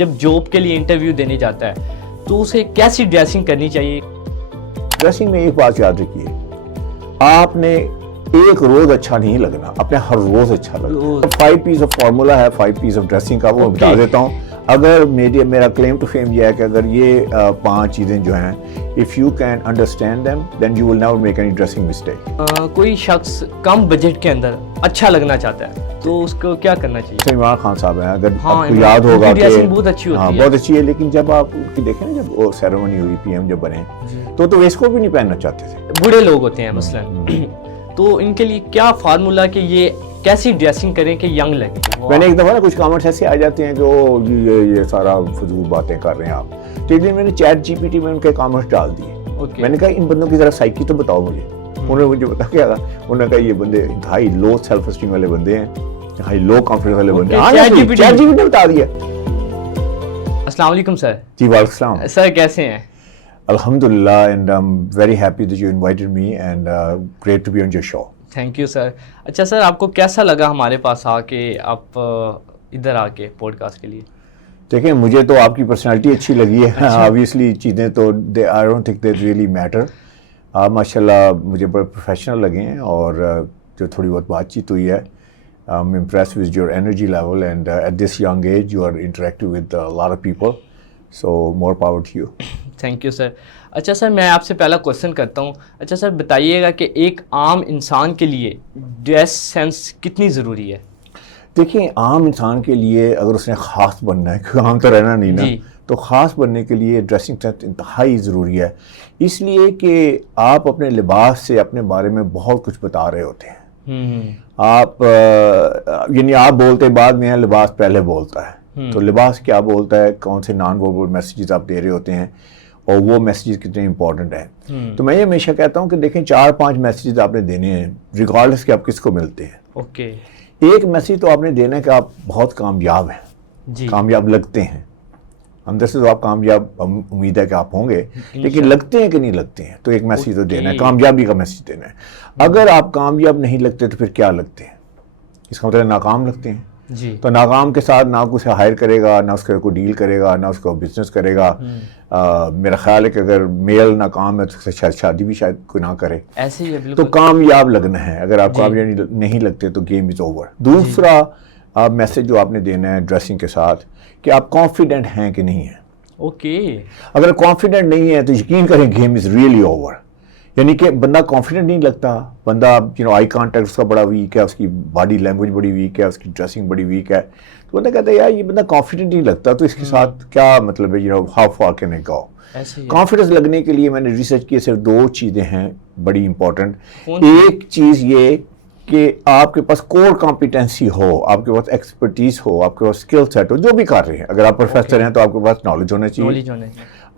جب جاب کے لیے انٹرویو دینے جاتا ہے تو اسے کیسی ڈریسنگ کرنی چاہیے؟ ڈریسنگ میں ایک بات یاد رکھیے، آپ نے ایک روز اچھا نہیں لگنا، اپنے ہر روز اچھا لگنا۔ 5 پیس آف فارمولا ہے 5 پیس آف ڈریسنگ کا، وہ بتا دیتا ہوں۔ اگر میرا کلیم ٹو فیم یہ ہے کہ اگر یہ 5 چیزیں جو ہیں if you can understand them then you will never make any dressing mistake۔ کوئی شخص کم بجٹ کے اندر اچھا لگنا چاہتا ہے تو اس کو کیا کرنا چاہیے؟ عمران خان صاحب ہیں، اگر آپ کو یاد ہوگا کہ بہت اچھی ہوتی ہے، بہت اچھی ہے، لیکن جب آپ ان کی دیکھیں نا، جب وہ سیریمنی ہوئی پی ایم جب بنے تو ویسٹ کوٹ بھی نہیں پہننا چاہتے تھے، بوڑھے لوگ ہوتے ہیں مثلاً، تو ان کے لیے کیا فارمولا کہ یہ کیسی ڈریسنگ کریں کہ ینگ لگے؟ میں نے ایک دفعہ نا کچھ کامنٹس ایسے آ جاتے ہیں کہ وہ یہ سارا فضول باتیں کر رہے ہیں آپ، تو ایک دن میں نے چیٹ جی پی ٹی میں ان کے کامنٹس ڈال دیے۔ میں نے کہا ان بندوں کی ذرا سائیکی تو بتاؤ مجھے۔ انہوں نے مجھے بتا کیا تھا، انہوں نے کہا یہ بندے ہائی لو سیلف اسٹیم والے بندے ہیں، ہائی لو کانفیڈنس والے بندے ہیں۔ چیٹ جی پی ٹی نے بتا دیا۔ السلام علیکم سر۔ جی وعلیکم السلام سر، کیسے ہیں؟ الحمدللہ، and I am very happy that you invited me and great to be on your show. Thank you sir. اچھا سر، آپ کو کیسا لگا ہمارے پاس آ کے، آپ ادھر آ کے پوڈ کاسٹ کے لیے؟ دیکھیں، مجھے تو آپ کی پرسنالٹی اچھی لگی ہے، آبویسلی چیزیں تو آئی don't think that really matter. آپ ماشاء اللہ مجھے بڑے پروفیشنل لگے ہیں، اور جو تھوڑی بہت بات چیت ہوئی ہے، I am impressed with your energy level, and at this young age you are interacting with lot of people, so more power to you. Thank you sir. اچھا سر، میں آپ سے پہلا کوشچن کرتا ہوں۔ اچھا سر، بتائیے گا کہ ایک عام انسان کے لیے ڈریس سینس کتنی ضروری ہے؟ دیکھیں، عام انسان کے لیے اگر اس نے خاص بننا ہے، کیونکہ عام تو رہنا نہیں نا، تو خاص بننے کے لیے ڈریسنگ سینس انتہائی ضروری ہے، اس لیے کہ آپ اپنے لباس سے اپنے بارے میں بہت کچھ بتا رہے ہوتے ہیں۔ آپ یعنی آپ بولتے بعد میں ہیں، لباس پہلے بولتا ہے، تو لباس کیا بولتا ہے، کون سے نان وربل میسیجز آپ دے رہے ہوتے ہیں، اور وہ میسیجز کتنے امپورٹنٹ ہیں۔ تو میں یہ ہمیشہ کہتا ہوں کہ دیکھیں، 4-5 میسیجز آپ نے دینے ہیں، ریگارڈلس کہ آپ کس کو ملتے ہیں۔ اوکے، ایک میسیج تو آپ نے دینا ہے کہ آپ بہت کامیاب ہیں، کامیاب لگتے ہیں، اندر سے تو آپ کامیاب امید ہے کہ آپ ہوں گے، لیکن لگتے ہیں کہ نہیں لگتے ہیں، تو ایک میسیج تو دینا ہے، کامیابی کا میسیج دینا ہے۔ اگر آپ کامیاب نہیں لگتے تو پھر کیا لگتے ہیں؟ اس کا مطلب ناکام لگتے ہیں۔ تو ناکام کے ساتھ نہ اسے ہائر کرے گا، نہ اس کو ڈیل کرے گا، نہ اس کو بزنس کرے گا۔ میرا خیال ہے کہ اگر میل ناکام ہے تو شاید شادی بھی شاید کوئی نہ کرے۔ ایسے ہی ہے، تو کامیاب لگنا ہے، اگر آپ کامیاب نہیں لگتے تو گیم از اوور۔ دوسرا میسج جو آپ نے دینا ہے ڈریسنگ کے ساتھ، کہ آپ کانفیڈنٹ ہیں کہ نہیں ہیں۔ اوکے، اگر کانفیڈنٹ نہیں ہے تو یقین کریں گیم از ریئلی اوور۔ یعنی کہ بندہ کانفیڈنٹ نہیں لگتا، بندہ آئی کانٹیکٹ اس کا بڑا ویک ہے، اس کی باڈی لینگویج بڑی ویک ہے، اس کی ڈریسنگ بڑی ویک ہے، تو بندہ کہتا ہے یار یہ بندہ کانفیڈنٹ نہیں لگتا، تو اس کے ساتھ کیا مطلب ہے، how far can I go. Confidence لگنے کے لیے میں نے ریسرچ کی، صرف 2 چیزیں ہیں بڑی امپورٹنٹ۔ ایک چیز یہ کہ آپ کے پاس کور کمپیٹنسی ہو، آپ کے پاس ایکسپرٹیز ہو، آپ کے پاس اسکل سیٹ ہو، جو بھی کر رہے ہیں۔ اگر آپ پروفیسر ہیں تو آپ کے پاس نالج ہونا چاہیے،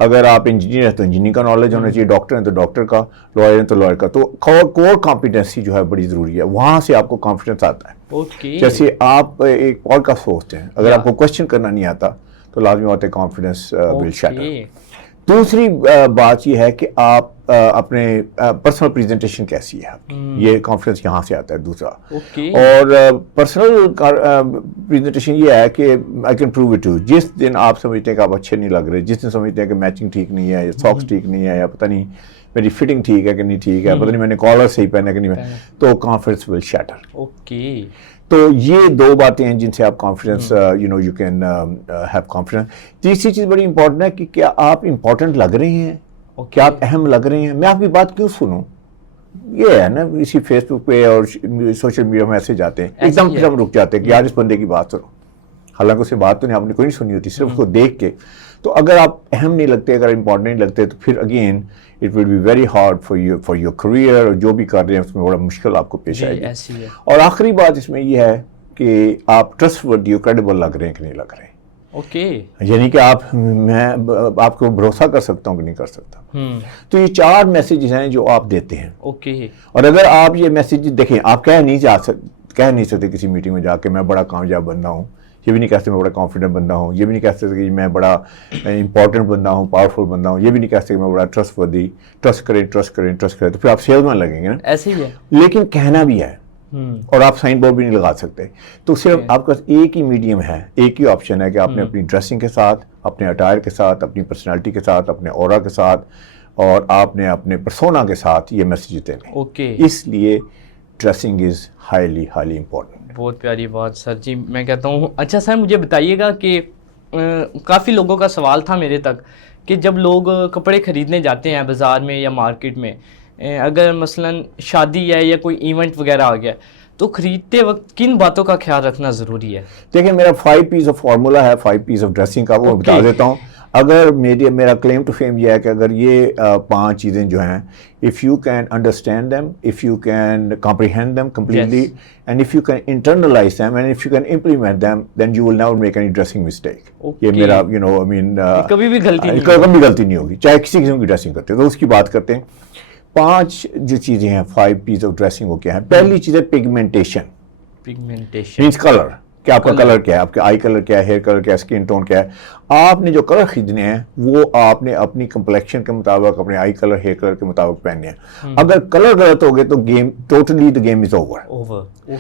اگر آپ انجینئر ہیں تو انجینئر کا نالج ہونا چاہیے، ڈاکٹر ہیں تو ڈاکٹر کا، لائر ہیں تو لائر کا۔ تو کور کمپیٹنسی جو ہے بڑی ضروری ہے، وہاں سے آپ کو کانفیڈنس آتا ہے۔ جیسے آپ ایک پوڈ کاسٹ ہوسٹ ہیں، اگر آپ کو کوشچن کرنا نہیں آتا تو لازمی بات ہے کانفیڈنس ول شیٹر۔ دوسری بات یہ ہے کہ آپ اپنے پرسنل پریزنٹیشن کیسی ہے آپ کی، یہ کانفیڈنس یہاں سے آتا ہے۔ دوسرا اور پرسنل پریزنٹیشن یہ ہے کہ I can prove it too, جس دن آپ سمجھتے ہیں کہ آپ اچھے نہیں لگ رہے، جس دن سمجھتے ہیں کہ میچنگ ٹھیک نہیں ہے، یا ساکس ٹھیک نہیں ہے، یا پتہ نہیں میری فٹنگ ٹھیک ہے کہ نہیں ٹھیک ہے، پتہ نہیں میں نے کالر صحیح پہنا ہے کہ نہیں، تو کانفیڈنس ول شیٹر۔ اوکے، تو یہ 2 باتیں ہیں جن سے آپ confidence you can have confidence. تیسری چیز بڑی امپورٹنٹ ہے کہ کیا آپ امپورٹنٹ لگ رہے ہیں، کیا آپ اہم لگ رہے ہیں۔ میں آپ کی بات کیوں سنوں، یہ ہے نا، اسی فیس بک پہ اور سوشل میڈیا میں میسج آتے ہیں، ایک دم پھر ہم رک جاتے ہیں کہ یار اس بندے کی بات سنو، حالانکہ اسے بات تو نہیں، آپ نے کوئی نہیں سنی ہوتی، صرف اس کو دیکھ کے۔ تو اگر آپ اہم نہیں لگتے، اگر امپورٹنٹ نہیں لگتے، تو پھر again it will be very hard for your career, اور جو بھی کر رہے ہیں اس میں بڑا مشکل آپ کو پیش آئے گی۔ اور آخری بات اس میں یہ ہے کہ آپ ٹرسٹ ورتھی، کریڈیبل لگ رہے ہیں کہ نہیں لگ رہے ہیں۔ اوکے، یعنی کہ میں آپ کو بھروسہ کر سکتا ہوں کہ نہیں کر سکتا۔ تو یہ 4 میسیجز ہیں جو آپ دیتے ہیں۔ اوکے، اور اگر آپ یہ میسیج دیکھیں، آپ کہہ نہیں سکتے کسی میٹنگ میں جا کے میں بڑا کامیاب بندہ ہوں، یہ بھی نہیں کہہ سکتے میں بڑا کانفیڈنٹ بندہ ہوں، یہ بھی نہیں کہہ سکتے کہ میں بڑا امپورٹنٹ بندہ ہوں، پاورفل بندہ ہوں، یہ بھی نہیں کہہ سکتے کہ میں بڑا ٹرسٹ ورتھی، ٹرسٹ کریں، تو پھر آپ سیلز مین لگیں گے نا۔ ایسے ہی ہے، لیکن کہنا بھی ہے اور آپ سائن بورڈ بھی نہیں لگا سکتے. تو صرف آپ کے پاس ایک ہی میڈیم ہے, ایک ہی آپشن ہے کہ آپ نے اپنی ڈریسنگ کے ساتھ, اپنے اٹائر کے ساتھ, اپنی پرسنالٹی کے ساتھ, اپنے اورا کے ساتھ, اور آپ نے اپنے پرسونا کے ساتھ یہ میسیج دینے. اس لیے ڈریسنگ از ہائیلی امپورٹنٹ. بہت پیاری بات سر جی, میں کہتا ہوں. اچھا سر مجھے بتائیے گا کہ کافی لوگوں کا سوال تھا میرے تک کہ جب لوگ کپڑے خریدنے جاتے ہیں بازار میں یا مارکیٹ میں, اگر مثلاً شادی ہے یا کوئی ایونٹ وغیرہ آ گیا, تو خریدتے وقت کن باتوں کا خیال رکھنا ضروری ہے؟ دیکھیں میرا 5 پیس آف فارمولا ہے, 5 پیس آف ڈریسنگ کا, وہ بتا دیتا ہوں. اگر میرا کلیم ٹو فیم یہ ہے کہ اگر یہ 5 چیزیں جو ہیں, if you can understand them, if you can comprehend them completely, and if you can internalize them, and if you can implement them, then you will never make any dressing mistake. یہ میرا کبھی بھی غلطی نہیں ہوگی, چاہے کسی قسم کی ڈریسنگ کرتے ہیں. تو اس کی بات کرتے ہیں. 5 جو چیزیں ہیں 5 پیس آف ڈریسنگ وہ کیا ہیں. پہلی چیز ہے پگمنٹیشن مینس کلر, کہ آپ کا کلر کیا ہے, آپ کے آئی کلر کیا ہے, ہیئر کلر کیا ہے, اسکن ٹون کیا ہے. آپ نے جو کلر خریدنے ہیں وہ آپ نے اپنی کمپلیکشن کے مطابق, اپنے آئی کلر, ہیئر کلر کے مطابق پہننے ہیں. اگر کلر غلط ہو گئے تو the game is over.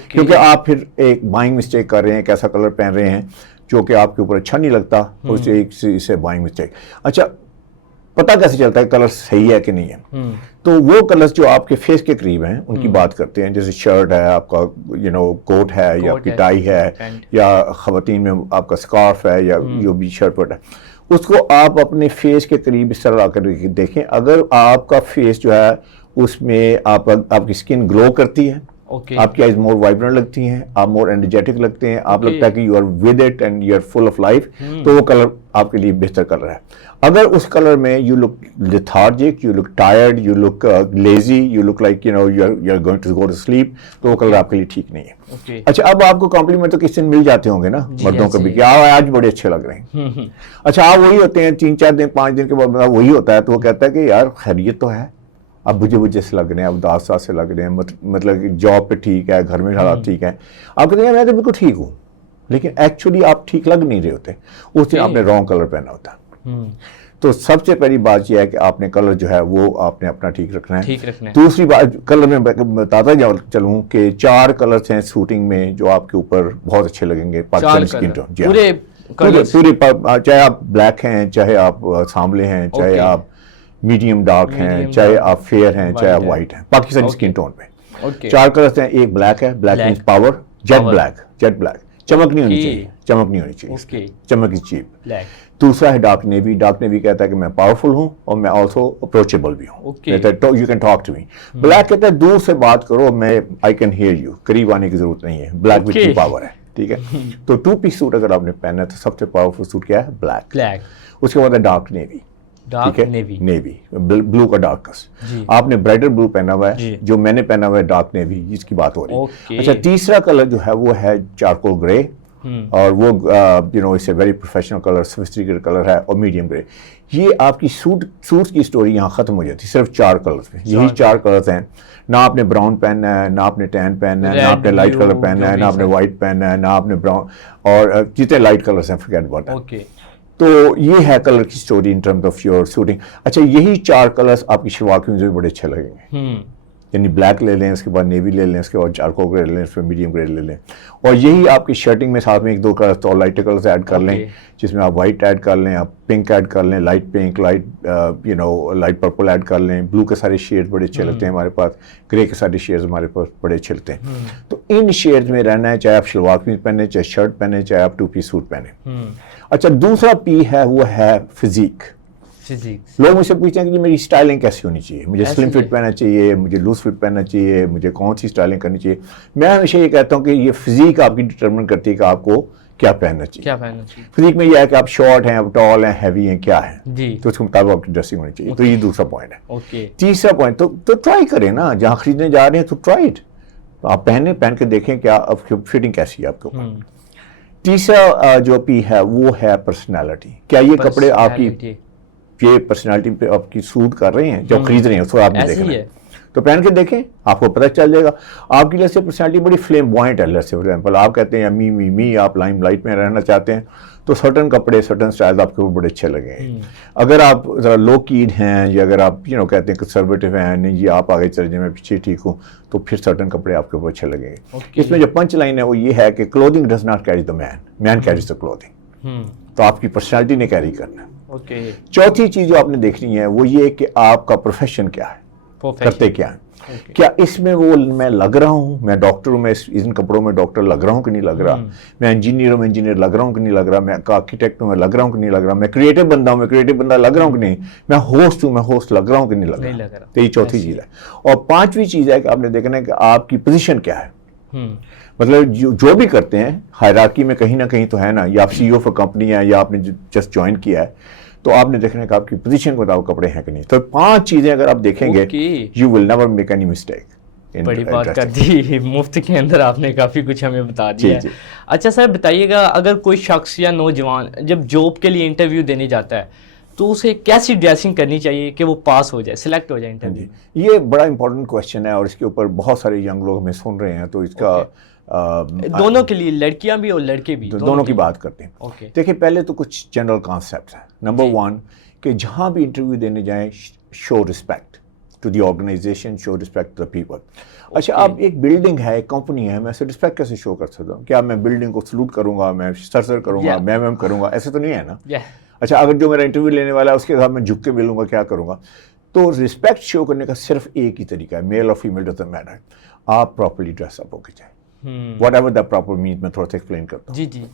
کیونکہ آپ پھر ایک بائنگ مسٹیک کر رہے ہیں, ایک ایسا کلر پہن رہے ہیں جو کہ آپ کے اوپر اچھا نہیں لگتا, اسے بائنگ مسٹیک. اچھا پتہ کیسے چلتا ہے کلر صحیح ہے کہ نہیں ہے؟ تو وہ کلرز جو آپ کے فیس کے قریب ہیں ان کی بات کرتے ہیں. جیسے شرٹ ہے آپ کا, کوٹ ہے, یا آپ کی ٹائی ہے, یا خواتین میں آپ کا سکارف ہے, یا جو بھی شرٹ پٹ ہے, اس کو آپ اپنے فیس کے قریب اس طرح لا کر دیکھیں. اگر آپ کا فیس جو ہے اس میں آپ کی اسکن گلو کرتی ہے, آپ کی آئیز مور وائبرنٹ لگتی ہیں, آپ مور انرجیٹک لگتے ہیں, آپ لگتا ہے کہ you are with it and you are full of life, تو وہ کلر آپ کے لیے بہتر کلر ہے. اگر اس کلر میں you look lethargic, you look tired, you look lazy, you look like you are going to go to sleep, تو وہ کلر آپ کے لیے ٹھیک نہیں ہے. اچھا اب آپ کو کمپلیمنٹ تو کس دن مل جاتے ہوں گے نا مردوں کو بھی, کہ آج بڑے اچھے لگ رہے ہیں. اچھا آپ وہی ہوتے ہیں 3-4 دن 5 دن کے بعد وہی ہوتا ہے, تو وہ کہتا ہے کہ یار خیریت تو ہے, اب بجے سے لگ رہے ہیں, اب اداس سے لگ رہے ہیں, مطلب جاب پہ ٹھیک ہے, گھر میں حالات ٹھیک ہیں. آپ کہتے ہیں میں تو بالکل ٹھیک ہوں, لیکن ایکچولی آپ ٹھیک لگ نہیں رہے ہوتے, اس دن آپ نے رانگ کلر پہنا ہوتا ہے. تو سب سے پہلی بات یہ ہے کہ آپ نے کلر جو ہے وہ آپ نے اپنا ٹھیک رکھنا ہے. دوسری بات کلر میں بتاتا چلوں کہ 4 کلرز ہیں سوٹنگ میں جو آپ کے اوپر بہت اچھے لگیں گے. پاکستانی اسکن ٹون پورے, چاہے آپ بلیک ہیں, چاہے آپ سانبلے ہیں, چاہے آپ میڈیم ڈارک ہیں, چاہے آپ فیئر ہیں, چاہے آپ وائٹ ہیں, پاکستانی اسکن ٹون پہ 4 کلرز ہیں. ایک بلیک ہے, black means power, jet black, چمک نہیں ہونی چاہیے, چمک از چیپ. دوسرا ہے ڈارک نیوی. ڈارک نیوی کہتا ہے کہ میں پاورفل ہوں اور میں آلسو اپروچیبل بھی ہوں, you can talk to me. Black کہتا ہے دور سے بات کرو, میں آئی کین ہیئر یو, قریب آنے کی ضرورت نہیں ہے. بلیک وتھ کی پاور ہے, ٹھیک ہے. تو 2 پیس سوٹ اگر آپ نے پہنا ہے تو سب سے پاورفل سوٹ کیا ہے؟ بلیک. اس کے بعد ہے ڈارک نیوی, ٹھیک ہے, نیوی بلو کا ڈارکس. آپ نے برائٹر بلو پہنا ہوا ہے, جو میں نے پہنا ہوا ہے ڈارک نیوی, جس کی بات ہو رہی ہے. اچھا تیسرا کلر جو ہے وہ ہے چارکول گرے, اور وہ اس سے very professional colour, sophisticated colour ہے, اور میڈیم گرے. یہ آپ کی سوٹس کی اسٹوری یہاں ختم ہو جاتی ہے صرف 4 کلرز میں. یہی 4 کلرز ہیں. نہ آپ نے براؤن پہننا ہے, نہ آپ نے ٹین پہننا ہے, نہ آپ نے لائٹ کلر پہننا ہے, نہ آپ نے وائٹ پہننا ہے, نہ آپ نے براؤن, اور جتنے لائٹ کلرز ہیں forget about that. تو یہ ہے کلر کی story in terms of your suiting. اچھا یہی 4 کلرز آپ کی شلوار قمیض میں بڑے اچھے لگیں گے. یعنی بلیک لے لیں, اس کے بعد نیوی لے لیں, اس کے بعد چارکول گرے لے لیں, اس میں میڈیم گرے لے لیں, اور یہی آپ کی شرٹنگ میں ساتھ میں 1-2 کلر تو لائٹ کلرز ایڈ کر لیں, جس میں آپ وائٹ ایڈ کر لیں, آپ پنک ایڈ کر لیں, light pink, light purple add کر لیں. بلو کے سارے شیڈ بڑے اچھے لگتے ہیں ہمارے پاس, گرے کے سارے شیڈز ہمارے پاس بڑے اچھے لگتے ہیں. تو ان شیڈز میں رہنا ہے, چاہے آپ شلوار قمیض پہنیں, چاہے شرٹ پہنیں, چاہے آپ 2 پیس سوٹ پہنیں. اچھا دوسرا پی ہے وہ ہے فزیک. لوگ مجھ سے پوچھتے ہیں کہ میری اسٹائلنگ کیسی ہونی چاہیے, مجھے سلم فٹ پہننا چاہیے, مجھے لوز فٹ پہننا چاہیے, مجھے کون سی اسٹائلنگ کرنی چاہیے. میں ہمیشہ یہ کہتا ہوں کہ یہ فزیک آپ کی ڈٹرمن کرتی ہے کہ آپ کو کیا پہننا چاہیے. فزیک میں یہ ہے کہ آپ شارٹ ہیں, آپ ٹال ہیں, ہیوی ہیں, کیا ہیں, تو اس کے مطابق آپ کی ڈریسنگ ہونی چاہیے. تو یہ دوسرا پوائنٹ ہے. تیسرا پوائنٹ تو ٹرائی کریں نا, جہاں خریدنے جا رہے ہیں تو ٹرائی اٹ, آپ پہن کے دیکھیں کیا آپ کی فٹنگ کیسی ہے آپ کے اوپر. تیسرا جو پی ہے وہ ہے پرسنالٹی. کیا یہ کپڑے آپ کی یہ پرسنالٹی پہ آپ کی سوٹ کر رہے ہیں, جب خرید رہے ہیں اس کو آپ نے دیکھنا ہے. تو پہن کے دیکھیں, آپ کو پتہ چل جائے گا. آپ کی لیٹ سے پرسنالٹی بڑی فلیمبوائنٹ ہے, لیٹ سے فار ایگزامپل آپ کہتے ہیں می آپ لائم لائٹ میں رہنا چاہتے ہیں, تو سرٹن کپڑے سرٹن سٹائل آپ کے اوپر بڑے اچھے لگیں گے. اگر آپ ذرا لو کیڈ ہیں یا اگر آپ کہتے ہیں کنسرویٹو ہیں, نہیں جی آپ آگے چلے جائیں میں پیچھے ٹھیک ہوں, تو پھر سرٹن کپڑے آپ کے اوپر اچھے لگیں گے. اس میں جو پنچ لائن ہے وہ یہ ہے کہ clothing does not carry the man carries the clothing. تو آپ کی پرسنالٹی نے کیری کرنا ہے. چوتھی چیز جو آپ نے دیکھنی ہے وہ یہ کہ آپ کا پروفیشن کیا ہے, کرتے کیا ہیں. کیا اس میں وہ میں لگ رہا ہوں, میں ڈاکٹر ہوں, میں ان کپڑوں میں ڈاکٹر لگ رہا ہوں کہ نہیں لگ رہا, میں انجینئر ہوں, میں انجینئر لگ رہا ہوں کہ نہیں لگ رہا, میں آرکیٹیکٹ ہوں, میں لگ رہا ہوں کہ نہیں لگ رہا, میں کریٹو بندہ ہوں, میں کریٹو بندہ لگ رہا ہوں کہ نہیں, میں ہوسٹ ہوں, میں ہوسٹ لگ رہا ہوں کہ نہیں لگ رہا. تو یہ چوتھی چیز ہے. اور پانچویں چیز ہے کہ آپ نے دیکھنا ہے کہ آپ کی پوزیشن کیا ہے. مطلب جو بھی کرتے ہیں ہائرارکی میں کہیں نہ کہیں تو ہے نا, یا آپ سی ای او آف کمپنی ہے یا آپ نے جسٹ جوائن کیا ہے, تو آپ نے دیکھنا ہے کہ آپ کی پوزیشن کو بتاؤ کپڑے ہیں کہ نہیں. تو 5 چیزیں اگر آپ دیکھیں گے, you will never make any mistake. بڑی بات کر دی, مفت کے اندر آپ نے کافی کچھ ہمیں بتا دیا ہے. اچھا سر بتائیے گا, اگر کوئی شخص یا نوجوان جب جاب کے لیے انٹرویو دینے جاتا ہے تو اسے کیسی ڈریسنگ کرنی چاہیے کہ وہ پاس ہو جائے, سلیکٹ ہو جائے انٹرویو؟ یہ بڑا امپورٹنٹ کویشچن ہے اور اس کے اوپر بہت سارے ینگ لوگ ہمیں سن رہے ہیں, تو اس کا دونوں کے لیے, لڑکیاں بھی اور لڑکے بھی, دونوں کی بات کرتے ہیں. دیکھیں پہلے تو کچھ جنرل کانسیپٹس ہیں. نمبر 1 کہ جہاں بھی انٹرویو دینے جائیں, show respect to the organisation, show respect to the people. اچھا اب ایک بلڈنگ ہے, ایک کمپنی ہے, میں اسے رسپیکٹ کیسے شو کر سکتا ہوں؟ کیا میں بلڈنگ کو سلوٹ کروں گا, میں سر کروں گا, میم کروں گا؟ ایسے تو نہیں ہے نا. اچھا اگر جو میرا انٹرویو لینے والا ہے اس کے ساتھ میں جھک کے ملوں گا, کیا کروں گا؟ تو رسپیکٹ شو کرنے کا صرف ایک ہی طریقہ ہے, میل اور فیمیل ڈزنٹ میٹر, آپ پراپرلی ڈریس اپ ہو کے جائیں. What ever the proper means, میں تھوڑا سا ایکسپلین کرتا ہوں. جی.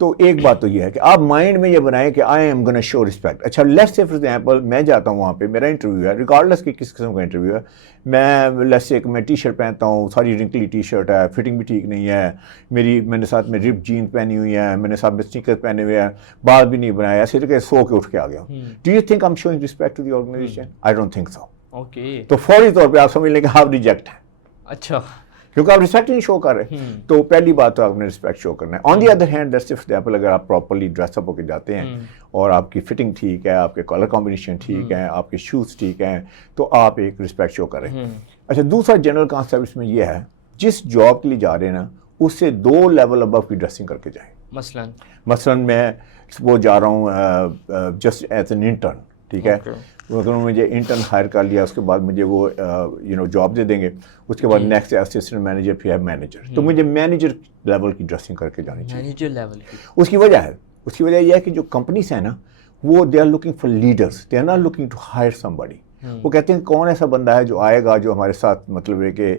تو ایک بات تو یہ ہے کہ آپ مائنڈ میں یہ بنائیں کہ I am gonna show respect. اچھا لیٹس سے فار ایگزامپل میں جاتا ہوں وہاں پہ, میرا انٹرویو ہے, ریگارڈلیس کہ کس قسم کا انٹرویو ہے, میں لیٹس سے میں ٹی شرٹ پہنتا ہوں, ساری رنکلی ٹی شرٹ ہے, فٹنگ بھی ٹھیک نہیں ہے میں نے ساتھ میں رپ جینس پہنی ہوئی ہیں, میں نے ساتھ میں اسنیکر پہنے ہوئے ہیں, بال بھی نہیں بنایا, ایسے کہ سو کے اٹھ کے آ گیا. Do you think I am showing respect to the organisation? I don't think so. تو فوری طور پہ آپ سمجھ لیں کہ آپ ریجیکٹ ہیں. اچھا, کیونکہ آپ رسپیکٹ نہیں شو کر رہے. تو پہلی بات تو آپ نے رسپیکٹ شو کرنا ہے. On the other hand that's of example, اگر آپ پراپرلی ڈریس اپ ہو کے جاتے ہیں اور آپ کی فٹنگ ٹھیک ہے, آپ کے کلر کمبینیشن ٹھیک ہے, آپ کے شوز ٹھیک ہیں, تو آپ ایک رسپیکٹ شو کر رہے ہیں. اچھا دوسرا جنرل کانسیپٹ اس میں یہ ہے, جس جاب کے لیے جا رہے ہیں نا اس سے 2 لیول ابو کی ڈریسنگ کر کے جائیں. مثلاً میں وہ جا رہا ہوں جسٹ ایز این انٹرن, ٹھیک ہے, اگر انہوں نے مجھے انٹرن ہائر کر لیا, اس کے بعد مجھے وہ جاب دے دیں گے, اس کے بعد نیکسٹ اسسٹنٹ مینیجر, پھر ہے مینیجر, تو مجھے مینیجر لیول کی ڈریسنگ کر کے جانی چاہیے. مینیجر لیول کی اس کی وجہ یہ ہے کہ جو کمپنیز ہیں نا وہ they are looking for leaders, they are not looking to hire somebody. وہ کہتے ہیں کون ایسا بندہ ہے جو آئے گا جو ہمارے ساتھ مطلب ہے کہ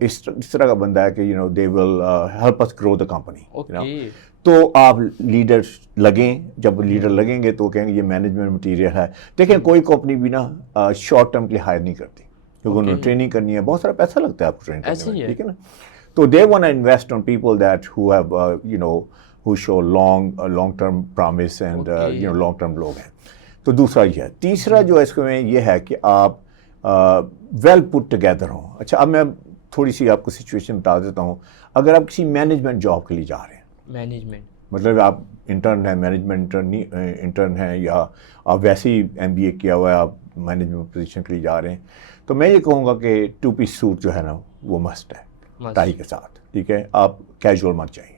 اس طرح کا بندہ ہے کہ دے will help us grow the company. تو آپ لیڈر لگیں, جب لیڈر لگیں گے تو کہیں گے یہ مینجمنٹ مٹیریل ہے. دیکھیں کوئی کمپنی بھی نا شارٹ ٹرم کے لیے ہائر نہیں کرتی, کیونکہ انہوں نے ٹریننگ کرنی ہے, بہت سارا پیسہ لگتا ہے آپ کو ٹرین کرنے میں, ٹھیک ہے نا. تو they want to invest on people that who have who show long term promise and long term لوگ ہیں. تو دوسرا یہ ہے. تیسرا جو اس میں یہ ہے کہ آپ ویل پٹ ٹوگیدر ہوں. اچھا اب میں تھوڑی سی آپ کو سچویشن بتا دیتا ہوں. اگر آپ کسی مینجمنٹ جاب کے لیے جا رہے ہیں, مینجمنٹ مطلب آپ انٹرن ہیں, مینجمنٹ انٹرن ہیں, یا آپ ویسے ہی MBA کیا ہوا ہے, آپ مینجمنٹ پوزیشن کے لیے جا رہے ہیں, تو میں یہ کہوں گا کہ 2 پیس سوٹ جو ہے نا وہ مسٹ ہے, ٹائی کے ساتھ, ٹھیک ہے. آپ کیجول مت چاہیے,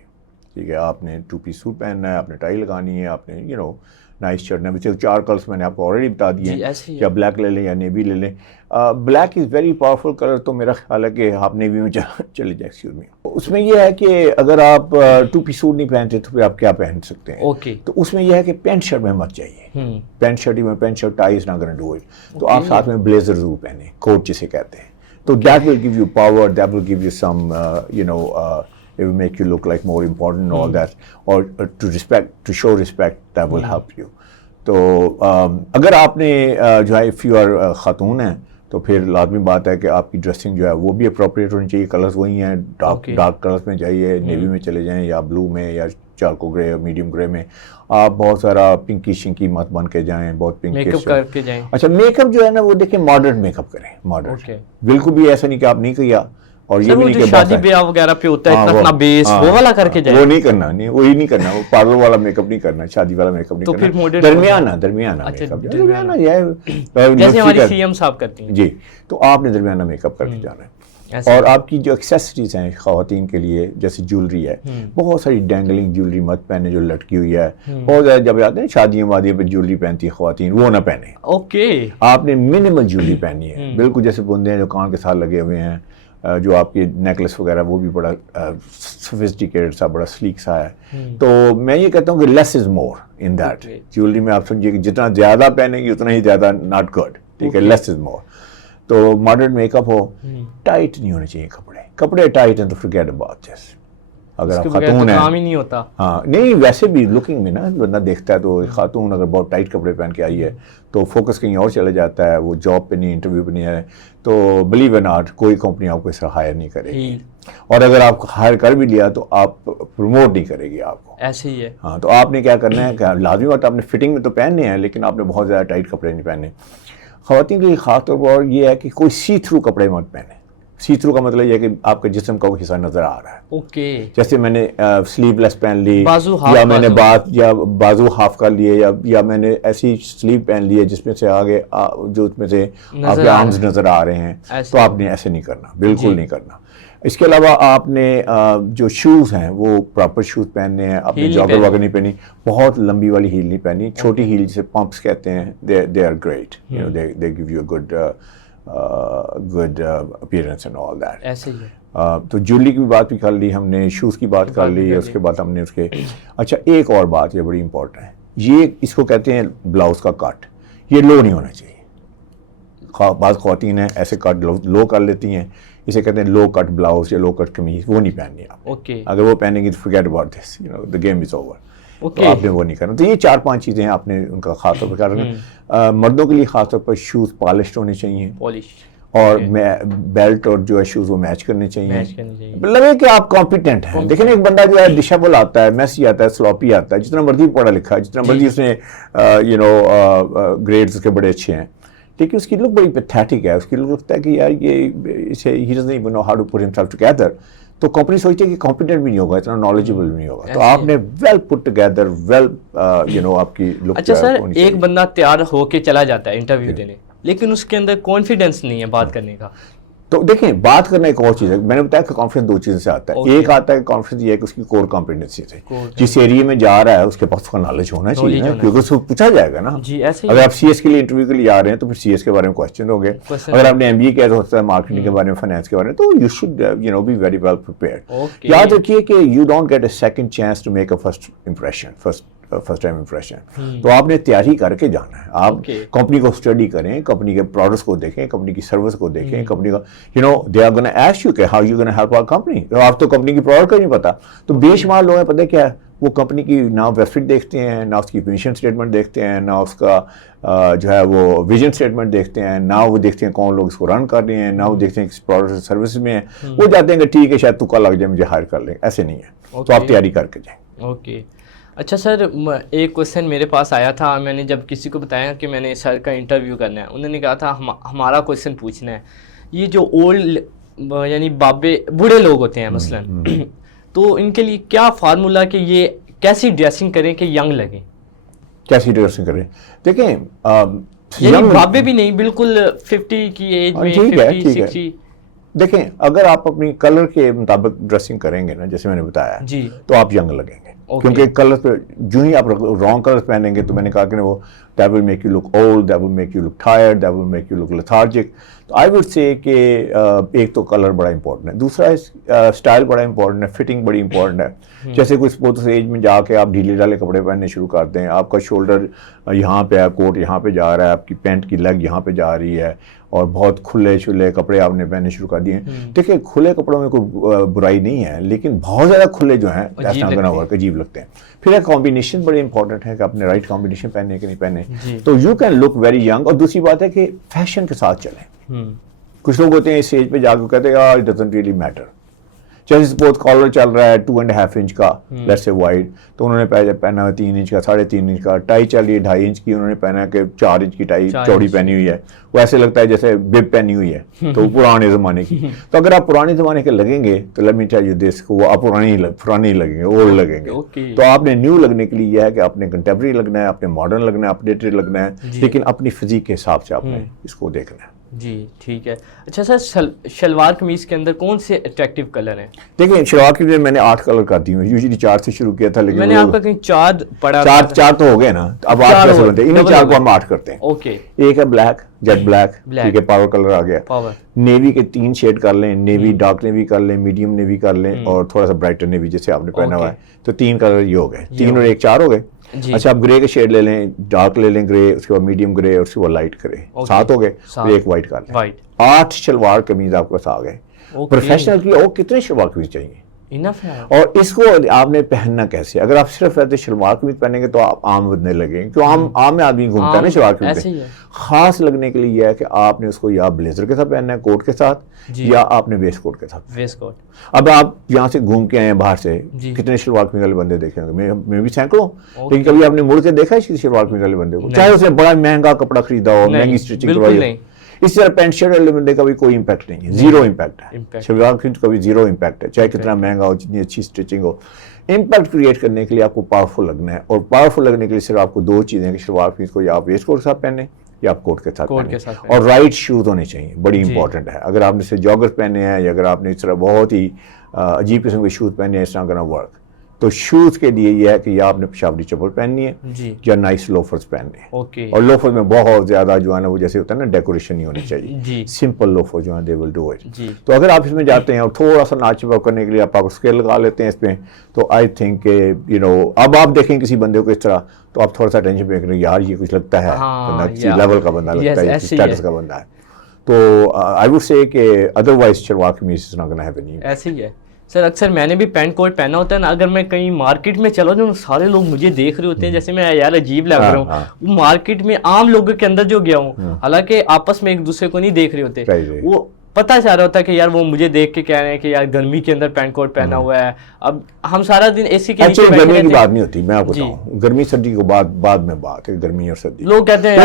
ٹھیک ہے. آپ نے 2 پیس سوٹ پہننا ہے, آپ نے ٹائی لگانی ہے, آپ نے نائس شرٹ ہے. 4 کلرس میں نے آپ کو آلریڈی بتا دیے ہیں, یا بلیک لے لیں یا نیوی لے لیں. Black is very powerful colour, تو میرا خیال ہے کہ آپ نیوی میں چلے جائیں. Excuse me. اس میں یہ ہے کہ اگر آپ 2 پیس سوٹ نہیں پہنتے تو پھر آپ کیا پہن سکتے ہیں؟ تو اس میں یہ ہے کہ پینٹ شرٹ میں مت چاہیے, پینٹ شرٹ ہی میں, pant shirt tie is not gonna do it. تو آپ ساتھ میں بلیزر ضرور پہنیں, کوٹ جسے کہتے ہیں. تو that will give you power, that will give you some it will make you look like more important and all that, or to show respect, that will help you. تو اگر آپ نے جو ہے if you are خاتون ہیں تو پھر لازمی بات ہے کہ آپ کی ڈریسنگ جو ہے وہ بھی اپروپریٹ ہونی چاہیے. کلرز وہی ہیں, ڈارک کلرز میں جائیے, نیوی میں چلے جائیں, یا بلو میں, یا چارکو گرے, میڈیم گرے میں. آپ بہت سارا پنکی شنکی مت بن کے جائیں, بہت پنک میک اپ کر کے جائیں. اچھا میک اپ جو ہے نا وہ دیکھیں ماڈرن میک اپ کریں, ماڈرن, بالکل بھی ایسا نہیں کہ آپ نہیں کیا, اور یہ سر بھی وہ نہیں جو کہ شادی بیاہ وغیرہ پہ ہوتا ہے اتنا اپنا بیس وہ والا کر کے جائے، وہ نہیں کرنا، نہیں وہی نہیں کرنا، وہ پارلر والا میک اپ نہیں کرنا، شادی والا میک اپ نہیں تو پھر کرنا، modern درمیانہ اچھا، میک اپ، درمیانہ یہ جیسے ہماری سی ایم صاحب کرتی ہیں. جی. تو آپ نے درمیانہ میک اپ کر کے جانا ہے. ایسے اور آپ کی جو ایکسیسریز ہیں خواتین کے لیے جیسے جیولری ہے، بہت ساری ڈینگلنگ جیولری مت پہنے جو لٹکی ہوئی ہے. بہت زیادہ جب آتے ہیں شادیوں وادیوں پہ جیولری پہنتی ہے خواتین، وہ نہ پہنے. اوکے، آپ نے منیمل جیولری پہنی ہے، بالکل جیسے بندے ہیں جو کان کے ساتھ لگے ہوئے ہیں، جو آپ کے نیکلس وغیرہ وہ بھی بڑا سوفسٹیکیٹڈ سا، بڑا سلیک سا ہے. تو میں یہ کہتا ہوں کہ لیس از مور ان دیٹ. جیولری میں آپ سمجھیے کہ جتنا زیادہ پہنیں گے اتنا ہی زیادہ ناٹ گڈ، ٹھیک ہے، لیس از مور. تو ماڈرن میک اپ ہو، ٹائٹ نہیں ہونے چاہیے کپڑے ٹائٹ ہیں تو forget about this. اگر آپ خاتون ہیں کام ہی نہیں ہوتا. ہاں نہیں، ویسے بھی لکنگ میں نا بندہ دیکھتا ہے تو خاتون اگر بہت ٹائٹ کپڑے پہن کے آئی ہے تو فوکس کہیں اور چلا جاتا ہے، وہ جاب پہ نہیں، انٹرویو پہ نہیں ہے. تو بلیو اٹ ناٹ کوئی کمپنی آپ کو اس طرح ہائر نہیں کرے گی، اور اگر آپ ہائر کر بھی لیا تو آپ پروموٹ نہیں کرے گی آپ کو. ایسے ہی ہے. ہاں تو آپ نے کیا کرنا ہے کہ لازمی بات آپ نے فٹنگ میں تو پہننے ہیں لیکن آپ نے بہت زیادہ ٹائٹ کپڑے نہیں پہننے. خواتین کے لیے خاص طور پر یہ ہے کہ کوئی سی تھرو کپڑے مت پہنے. سی تھرو کا مطلب یہ ہے کہ آپ کے جسم کا کوئی حصہ نظر آ رہا ہے. اوکے، جیسے میں نے سلیو لیس پہن لی، بازو یا میں نے بازو ہاف کر لیے، یا میں نے ایسی سلیو پہن لی ہے جس میں سے آگے جو اس میں سے آپ کے آرمز نظر آ رہے ہیں، تو آپ نے ایسے نہیں کرنا، بالکل نہیں کرنا. اس کے علاوہ آپ نے جو شوز ہیں وہ پراپر شوز پہننے ہیں. آپ نے جاگر واگر نہیں پہنی، بہت لمبی والی ہیل نہیں پہنی. چھوٹی ہیل جسے پمپس کہتے ہیں، they are great, they give you good appearance and all that. ایسے ہی ہے. تو جولی کی بات بھی کر لی ہم نے، شوز کی بات کر لی، اس کے بعد ہم نے اس کے اچھا ایک اور بات یہ بڑی امپورٹنٹ ہے، یہ اس کو کہتے ہیں بلاؤز کا کٹ. یہ لو نہیں ہونا چاہیے. بعض خواتین ہیں ایسے کٹ لو کر لیتی ہیں، اسے کہتے ہیں لو کٹ بلاؤز یا لو کٹ قمیض. وہ نہیں پہننی آپ. اوکے، اگر وہ پہنیں گی تو forget about this, the game is over. تو آپ نے وہ نہیں کرنا. تو یہ 4-5 چیزیں ہیں آپ نے ان کا خاص طور پر کرنا. مردوں کے لیے خاص طور پر شوز پالشڈ ہونے چاہیے، اور بیلٹ اور جو ہے شوز وہ میچ کرنے چاہیے. لگے کہ آپ کمپیٹنٹ ہیں. دیکھیں ایک بندہ جو ہے ڈشیبل آتا ہے، میسی آتا ہے، سلوپی آتا ہے، جتنا مرضی پڑھا لکھا ہے، جتنا مرضی اس نے گریڈز کے بڑے اچھے ہیں، لیکن اس کی لک بڑی پیتھیٹک ہے. اس کی لک لگتا ہے کہ یار یہ اسے ہی doesn't even know how to put himself together. تو کمپنی سوچتی ہے کہ کمپیٹنٹ بھی نہیں ہوگا، اتنا نالجبل بھی نہیں ہوگا. تو آپ نے ویل پٹ ٹوگیدر، آپ کی لک. اچھا سر، ایک بندہ تیار ہو کے چلا جاتا ہے انٹرویو دینے، لیکن اس کے اندر کانفیڈنس نہیں ہے بات کرنے کا. تو دیکھیں بات کرنا ایک اور چیز ہے. میں نے بتایا کہ کانفیڈنس 2 چیزوں سے آتا ہے. ایک آتا ہے کانفیڈنس یہ ہے کہ اس کی کور کمپیٹنسی سے، جس ایریے میں جا رہا ہے اس کے پاس اس کا نالج ہونا چاہیے نا، کیونکہ اس کو پوچھا جائے گا نا. اگر آپ سی ایس کے لیے انٹرویو کے لیے آ رہے ہیں تو پھر سی ایس کے بارے میں کوشچن ہوں گے. اگر آپ نے ایم بی اے کیا تو ہوتا ہے مارکیٹنگ کے بارے میں، فائنینس کے بارے میں، تو you should be very well prepared. یاد رکھیے کہ you don't get a second chance to make a first time impression. تو آپ نے تیاری کر کے جانا ہے. آپ کمپنی کو اسٹڈی کریں، کمپنی کے پروڈکٹس کو دیکھیں، کمپنی کی سروس کو دیکھیں، کمپنی کا they are gonna ask you کہ how you gonna help our company. آپ تو کمپنی کی پروڈکٹ کا نہیں پتا. تو بے شمار لوگ ہیں پتہ کیا ہے، وہ کمپنی کی نہ ویب سائٹ دیکھتے ہیں، نہ اس کی مشن اسٹیٹمنٹ دیکھتے ہیں، نہ اس کا جو ہے وہ ویژن اسٹیٹمنٹ دیکھتے ہیں، نہ وہ دیکھتے ہیں کون لوگ اس کو رن کر رہے ہیں، نہ وہ دیکھتے ہیں کس پروڈکٹ سروس میں ہیں. وہ جاتے ہیں کہ ٹھیک ہے شاید تکا لگ جائے مجھے ہائر کر لیں. ایسے نہیں ہے. تو آپ تیاری کر کے جائیں. اوکے. اچھا سر، ایک کویشچن میرے پاس آیا تھا. میں نے جب کسی کو بتایا کہ میں نے سر کا انٹرویو کرنا ہے، انہوں نے کہا تھا ہمارا کویشچن پوچھنا ہے. یہ جو اولڈ یعنی بوڑھے لوگ ہوتے ہیں مثلاً، تو ان کے لیے کیا فارمولا کہ یہ کیسی ڈریسنگ کریں کہ ینگ لگیں؟ کیسی ڈریسنگ کریں؟ دیکھیں یعنی بابے بھی نہیں، بالکل 50 کی ایج میں، 50 60. دیکھیں اگر آپ اپنی کلر کے مطابق ڈریسنگ کریں گے نا، جیسے میں نے بتایا جی، تو آپ ینگ لگیں گے. کیونکہ کلر پہ جو ہی آپ رانگ کلر پہنیں گے تو میں نے کہا کہ وہ that will make you look old, that will make you look tired, that will make you look lethargic. تو I would say کہ ایک تو کلر بڑا امپورٹنٹ ہے، دوسرا اسٹائل بڑا امپورٹنٹ ہے، فٹنگ بڑی امپورٹنٹ ہے. جیسے کوئی اسپورٹس ایج میں جا کے آپ ڈھیلے ڈالے کپڑے پہننے شروع کرتے ہیں، آپ کا شولڈر یہاں پہ ہے، کوٹ یہاں پہ جا رہا ہے، آپ کی پینٹ کی لیگ یہاں پہ جا رہی ہے، اور بہت کھلے چھلے کپڑے آپ نے پہننے شروع کر دیے ہیں. دیکھیں کھلے کپڑوں میں کوئی برائی نہیں ہے، لیکن بہت زیادہ کھلے جو ہیں عجیب لگتے ہیں. پھر ایک کمبینیشن بڑی امپورٹنٹ ہے کہ آپ نے رائٹ کمبینیشن پہننے کہ نہیں پہنے. تو you can look very young. اور دوسری بات ہے کہ فیشن کے ساتھ چلیں. کچھ لوگ ہوتے ہیں اس اسٹیج پہ جا کے کہتے ہیں یار اٹ ڈزنٹ ریئلی میٹر. جیسے سپوز کالر چل رہا ہے 2.5 انچ کا لیٹس سے وائڈ, تو انہوں نے پہنا ہے 3 انچ کا, 3.5 انچ کا. ٹائی چل رہی ہے 2.5 انچ کی, انہوں نے پہنا ہے کہ 4 انچ کی ٹائی چوڑی پہنی ہوئی ہے. وہ ایسے لگتا ہے جیسے بب پہنی ہوئی ہے, تو پرانے زمانے کی. تو اگر آپ پرانے زمانے کے لگیں گے تو let me tell you this, وہ آپ پرانے لگیں گے, اولڈ لگیں گے. تو آپ نے نیو لگنے کے لیے یہ ہے کہ آپ نے کنٹمپریری لگنا ہے, آپ نے ماڈرن لگنا ہے, اپڈیٹڈ لگنا ہے, لیکن اپنی فزیک کے حساب سے آپ نے اس کو دیکھنا ہے. جی ٹھیک ہے. اچھا سر, شلوار قمیض کے اندر کون سے اٹریکٹیو کلر ہیں؟ دیکھیں شلوار کے لیے میں نے 8 کلر کر دی ہوں, یوزلی 4 سے شروع کیا تھا, لیکن میں نے آپ کا کہیں 4 پڑھا. 4 تو ہو گئے نا, اب 8 کیسے بنتے ہیں؟ انہیں 4 کو ہم 8 کرتے ہیں. اوکے. ایک ہے بلیک, جیٹ بلیک, ٹھیک ہے, پاور کلر آ گیا. نیوی کے 3 شیڈ کر لیں, نیوی ڈارک نیوی کر لیں, میڈیم نیوی کر لیں, اور تھوڑا سا برائٹر نیوی جیسے آپ نے پہنا ہوا ہے. تو 3 کلر یہ ہو گئے, 3 اور 1 4 ہو گئے. اچھا آپ گرے کے شیڈ لے لیں, ڈارک لے لیں گرے, اس کے بعد میڈیم گرے, اور اس کے بعد لائٹ گرے, 7 ہو گئے, اور 1 وائٹ کر لیں. 8 شلوار قمیض آپ کے پاس آ گئے. پروفیشنل کی اور کتنے شلوار قمیض چاہیے, اور اس کو آپ نے پہننا کیسے؟ اگر آپ صرف ایسے شلوار قمیض پہنیں گے تو آپ عام بدنے لگیں گے, کیوں عام میں آدمی گھومتا ہے نا شلوار قمیض میں. خاص لگنے کے لیے یہ ہے کہ آپ نے اس کو یا بلیزر کے ساتھ پہننا ہے, کوٹ کے ساتھ, یا آپ نے ویسٹ کوٹ کے ساتھ. اب آپ یہاں سے گھوم کے آئے ہیں باہر سے, کتنے شلوار قمیض والے بندے دیکھیں گے, میں بھی سینکڑوں, لیکن کبھی آپ نے مڑ کے دیکھا ہے شلوار قمیض والے بندے کو, چاہے اس نے بڑا مہنگا کپڑا خریدا ہو, مہنگی اسٹچنگ کروائی ہو. اس طرح پینٹ شرٹ والے بندے کا بھی کوئی امپیکٹ نہیں ہے, زیرو امپیکٹ ہے. شلوار قمیض کا بھی زیرو امپیکٹ ہے, چاہے کتنا مہنگا ہو, جتنی اچھی اسٹچنگ ہو. امپیکٹ کریٹ کرنے کے لیے آپ کو پاورفل لگنا ہے, اور پاورفل لگنے کے لیے صرف آپ کو 2 چیزیں کہ شلوار قمیض کو یا آپ ویسٹ کوٹ کے ساتھ پہنیں یا آپ کوٹ کے ساتھ پہنیں, اور رائٹ شوز ہونے چاہیے, بڑی امپورٹنٹ ہے. اگر آپ نے اسے جاگرز پہنے ہیں, یا اگر آپ نے اس طرح بہت ہی عجیب قسم کے شوز پہنے ہیں, اس طرح کرنا ورک. تو شوز کے لیے یہ ہے کہ یا آپ نے پشاوری چپل پہننی ہے, یا نائس لوفرز پہننے ہیں. اور لوفرز میں بہت زیادہ جو ہے نا وہ جیسے ہوتا ہے نا ڈیکوریشن نہیں ہونی چاہیے, سمپل لوفر جو ہیں دے ول ڈو اٹ. تو اگر آپ اس میں جاتے ہیں اور تھوڑا سا ناچ اپ کرنے کے لیے آپ اسکیل لگا لیتے ہیں اس میں, تو آئی تھنک کہ اب آپ دیکھیں کسی بندے کو اس طرح, تو آپ تھوڑا سا ٹینشن پہ کریں یار یہ کچھ لگتا ہے بندہ کسی لیول کا بندہ لگتا ہے, اسٹیٹس کا بندہ ہے. تو آئی وڈ سے کہ otherwise shalwar kameez is not gonna have any. ایسے ہی ہے سر. اکثر میں نے بھی پینٹ کوٹ پہنا ہوتا ہے نا, اگر میں کہیں مارکیٹ میں چلا جاؤں, سارے لوگ مجھے دیکھ رہے ہوتے ہیں جیسے میں یار عجیب لگ رہا ہوں. مارکیٹ میں عام لوگوں کے اندر جو گیا ہوں, حالانکہ آپس میں ایک دوسرے کو نہیں دیکھ رہے ہوتے, وہ پتہ چل رہا ہوتا ہے کہ یار وہ مجھے دیکھ کے کہہ رہے ہیں کہ یار گرمی کے اندر پینٹ کوٹ پہنا ہوا ہے. اب ہم سارا دن اے سی کے نیچے بیٹھے رہتے ہیں. گرمی کی بات نہیں ہوتی, میں آپ کو بتاؤں, گرمی سردی کو بعد میں بات ہے, گرمی اور سردی. لوگ کہتے ہیں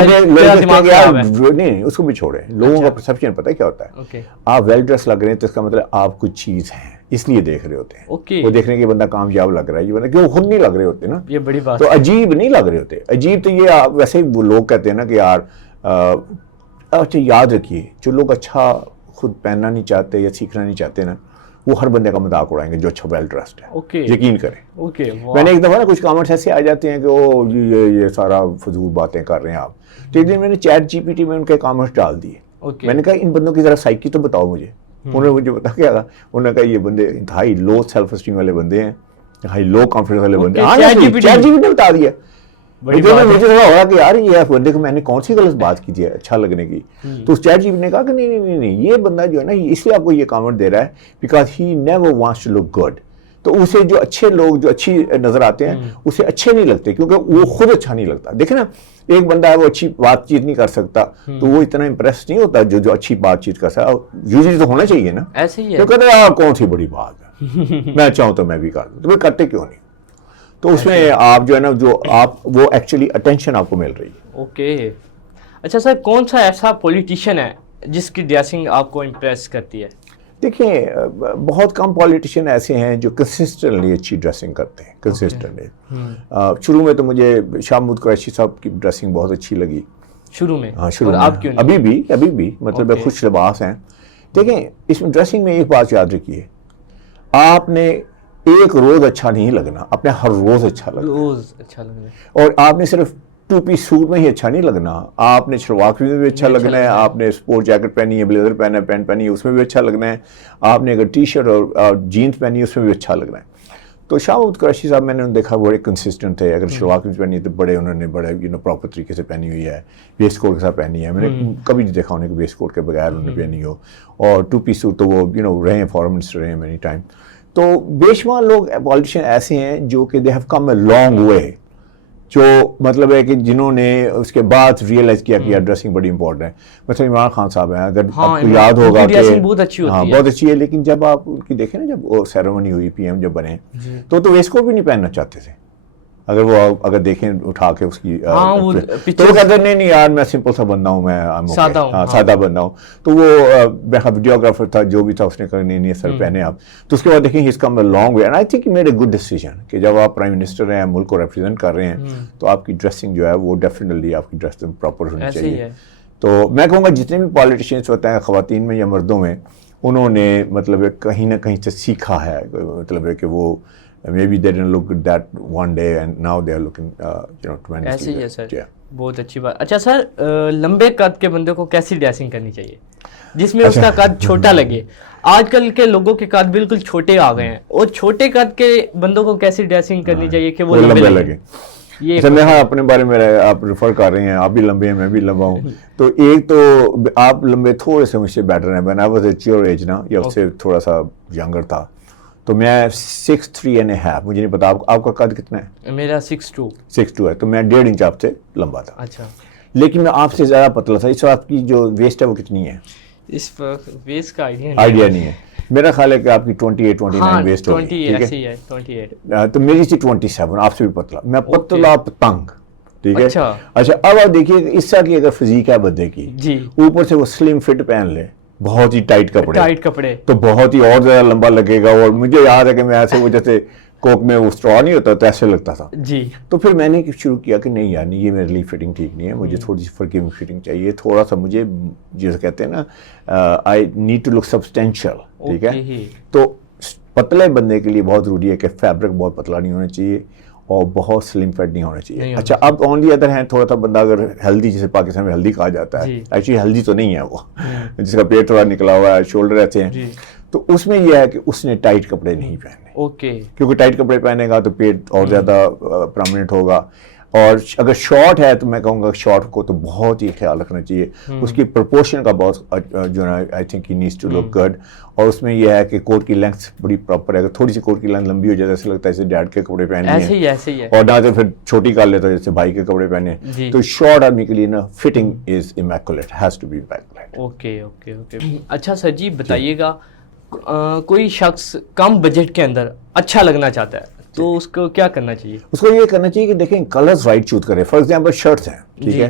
نہیں, اس کو بھی چھوڑیں. لوگوں کا پرسیپشن پتہ ہے کیا ہوتا ہے, آپ ویل ڈریس لگ رہے ہیں تو اس کا مطلب آپ کچھ چیز ہیں, اس لیے دیکھ رہے ہوتے ہیں. وہ دیکھنے کے بندہ کامیاب لگ رہا ہے, یہ بندہ کیوں خود نہیں لگ رہے ہوتے نا, یہ بڑی بات. تو عجیب نہیں لگ رہے ہوتے. عجیب تو یہ ویسے ہی وہ لوگ کہتے ہیں نا کہ یار اچھا یاد رکھیے, جو لوگ اچھا خود پہننا نہیں چاہتے یا سیکھنا نہیں چاہتے نا, وہ ہر بندے کا مذاق اڑائیں گے جو اچھا ویل ڈریسڈ ہے. یقین کریں. میں نے ایک دفعہ نا کچھ کامنٹس ایسے آ جاتے ہیں کہ وہ یہ سارا فضول باتیں کر رہے ہیں آپ. تو ایک دن میں نے چیٹ جی پی ٹی میں ان کے کامنٹس ڈال دیے. میں نے کہا ان بندوں کی ذرا سائیکی تو بتاؤ مجھے. انہوں نے مجھے بتا کیا تھا, انہوں نے کہا یہ بندے انتہائی لو سیلف اسٹیم والے بندے ہیں, انتہائی لو کانفیڈنس والے بندے ہیں. چیٹ جی پی نے بتا دیا. مجھے تھوڑا ہو رہا کہ یار یہ بندے کو میں نے کون سی غلط بات کی تھی اچھا لگنے کی. تو اس چیٹ جی پی نے کہا کہ نہیں, یہ بندہ جو ہے نا اس لیے آپ کو یہ کامنٹ دے رہا ہے because he never wants to look good. تو اسے جو اچھے لوگ جو اچھی نظر آتے ہیں اسے اچھے نہیں لگتے, کیونکہ وہ خود اچھا نہیں لگتا. دیکھیں نا, ایک بندہ ہے وہ اچھی بات چیت نہیں کر سکتا, تو وہ اتنا امپریس نہیں ہوتا جو اچھی بات چیت کر سکتا. یوزلی تو ہونا چاہیے نا, ایسے ہی ہے. تو کہتے ہیں کون سی بڑی بات ہے, میں چاہوں تو میں بھی کر دوں. تو پھر کرتے کیوں نہیں؟ تو اس میں آپ جو ہے نا جو آپ وہ ایکچولی اٹینشن آپ کو مل رہی ہے. اوکے. اچھا سر, کون سا ایسا پولیٹیشین ہے جس کی ڈریسنگ آپ کو امپریس کرتی ہے؟ دیکھیں بہت کم پولیٹیشین ایسے ہیں جو کنسسٹنٹلی اچھی ڈریسنگ کرتے ہیں. کنسسٹنٹلی شروع میں تو مجھے شاہ محمود قریشی صاحب کی ڈریسنگ بہت اچھی لگی شروع میں. ہاں شروع میں, ابھی بھی مطلب خوش لباس ہیں. دیکھیں اس میں ڈریسنگ میں ایک بات یاد رکھیے, آپ نے ایک روز اچھا نہیں لگنا, آپ نے ہر روز اچھا لگنا. اور آپ نے صرف 2 پیس سوٹ میں ہی اچھا نہیں لگنا, آپ نے شلوار قمیض میں بھی اچھا لگنا ہے, آپ نے اسپورٹ جیکٹ پہنی ہے, بلیزر پہنا ہے, پینٹ پہنی ہے, اس میں بھی اچھا لگنا ہے, آپ نے اگر ٹی شرٹ اور جینس پہنی ہے اس میں بھی اچھا لگنا ہے. تو شاہ محمود قریشی صاحب میں نے دیکھا بڑے کنسسٹنٹ تھے. اگر شلوار قمیض پہنی ہے تو انہوں نے بڑے پراپر طریقے سے پہنی ہوئی ہے, ویسٹ کوٹ کے ساتھ پہنی ہے. میں نے کبھی نہیں دیکھا انہیں کہ ویسٹ کوٹ کے بغیر انہوں نے پہنی ہو. اور 2 پیس سوٹ تو وہ رہے ہیں, فارن منسٹر رہے ہیں مینی ٹائم. تو بے شمار لوگ پالیٹیشین ایسے ہیں جو کہ they have come a long وے. جو مطلب ہے کہ جنہوں نے اس کے بعد ریئلائز کیا کہ ڈریسنگ بڑی امپورٹنٹ ہے. مثلا عمران خان صاحب ہیں, اگر آپ کو یاد ہوگا کہ بہت اچھی ہوتی ہے, بہت اچھی ہے, لیکن جب آپ ان کی دیکھیں نا, جب وہ سیریمنی ہوئی پی ایم جب بنے تو ویسٹ کوٹ بھی نہیں پہننا چاہتے تھے. اگر دیکھیں اٹھا کے اس کی تو وہ کہتے نہیں یار میں سمپل سا بندہ ہوں, میں سادہ بندہ ہوں. تو وہ ویڈیوگرافر تھا جو بھی تھا, اس نے کہا نہیں سر پہنے آپ. تو اس کے بعد دیکھیں he is come a long way, and I think made a good decision کہ جب آپ پرائم منسٹر ہیں, ملک کو ریپرزینٹ کر رہے ہیں, تو آپ کی ڈریسنگ جو ہے وہ ڈیفینیٹلی آپ کی ڈریسنگ پراپر ہونی چاہیے. تو میں کہوں گا جتنے بھی پالیٹیشینس ہوتے ہیں خواتین میں یا مردوں میں, انہوں نے مطلب کہیں نہ کہیں سے سیکھا ہے, مطلب ہے کہ وہ maybe they didn't look at that one day and now they are looking tremendously. ایسے ہی ہے سر, بہت اچھی بات. اچھا سر, لمبے قد کے بندے کو کیسی ڈریسنگ کرنی چاہیے جس میں اس کا قد چھوٹا لگے؟ آج کل کے لوگوں کے قد بالکل چھوٹے آ گئے ہیں, اور چھوٹے قد کے بندوں کو کیسی ڈریسنگ کرنی چاہیے کہ وہ لمبے لگے؟ یہ میں اپنے بارے میں آپ ریفر کر رہے ہیں, آپ بھی لمبے ہیں, میں بھی لمبا ہوں. تو ایک تو آپ لمبے تھوڑے سے مجھ سے بیٹر ہیں, when I was at your age نا, یا اس سے تھوڑا سا ینگر تھا, تو میں 6'3.5", مجھے نہیں پتا آپ کا قد کتنا ہے؟ میرا 6'2". 6'2" ہے, تو میں 1.5 انچ آپ سے لمبا تھا. اچھا, لیکن میں آپ سے زیادہ پتلا تھا. اس وقت آپ کی جو ویسٹ ہے وہ کتنی ہے؟ اس ویسٹ کا آئیڈیا نہیں ہے. میرا خیال ہے کہ آپ کی 28-29 ویسٹ ہوگی. ٹھیک ہے, 28. تو میری تھی 27, آپ سے بھی پتلا. میں پتلا پتنگ, ٹھیک ہے. اچھا, اب آپ دیکھیے اس طرح کی اگر فزیک ہے بندے کی, اوپر سے وہ سلم فٹ پہن لے, بہت ہی ٹائٹ کپڑے, تو بہت ہی اور زیادہ لمبا لگے گا. اور مجھے یاد ہے کہ میں ایسے وہ جیسے کوک میں وہ اسٹرا نہیں ہوتا تو ایسے لگتا تھا جی. تو پھر میں نے شروع کیا کہ نہیں یار, یہ میرے لیے فٹنگ ٹھیک نہیں ہے, مجھے تھوڑی سی فرقی فٹنگ چاہیے, تھوڑا سا مجھے جیسے کہتے ہیں نا, I need to look substantial. ٹھیک ہے, تو پتلے بندے کے لیے بہت ضروری ہے کہ فیبرک بہت پتلا نہیں ہونا چاہیے اور بہت سلم فٹ نہیں ہونا چاہیے. اچھا, اب آن دی ادر ہینڈ تھوڑا سا بندہ اگر ہیلدی, جسے پاکستان میں ہیلدی کہا جاتا ہے, ایکچولی ہیلدی تو نہیں ہے وہ, جس کا پیٹ تھوڑا نکلا ہوا ہے, شولڈر ایسے ہیں, تو اس میں یہ ہے کہ اس نے ٹائٹ کپڑے نہیں پہنے. کیونکہ ٹائٹ کپڑے پہنے گا تو پیٹ اور زیادہ پرامننٹ ہوگا. اور اگر شارٹ ہے تو میں کہوں گا شارٹ کو تو بہت ہی خیال رکھنا چاہیے, اس کی پرپورشن کا بہت جو ہے I think he needs to look good. اور اس میں یہ ہے کہ کوٹ کی لینتھ بڑی پراپر ہے. اگر تھوڑی سی کوٹ کی لینتھ لمبی ہو جائے ایسے لگتا ہے جیسے ڈیڈ کے کپڑے پہنے ہیں, اور نہ تو پھر چھوٹی کر لیتا ہے جیسے بھائی کے کپڑے پہنے. تو شارٹ آدمی کے لیے نا fitting is immaculate, has to be immaculate. Okay. اچھا سر جی بتائیے گا, کوئی شخص کم بجٹ کے اندر اچھا لگنا چاہتا ہے تو اس کو کیا کرنا چاہیے؟ اس کو یہ کرنا چاہیے کہ دیکھیں کلرز رائٹ چوز کرے. فار ایگزامپل شرٹس ہیں, ٹھیک ہے,